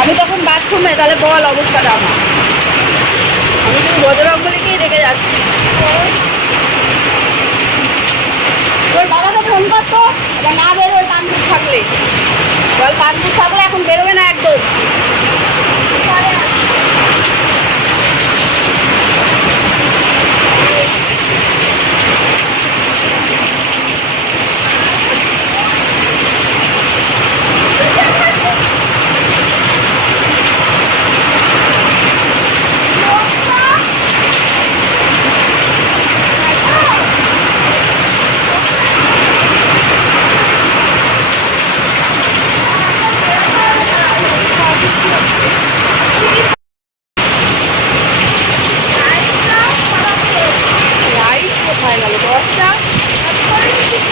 আমি তখন বাথরুমে তাহলে বল অবস্থাটা আমার। আমি কিন্তু বজরঙ্গলিকেই রেখে যাচ্ছি। তোর তো ফোন করতো না เลยเดี๋ยวฟันที่ ela gosta.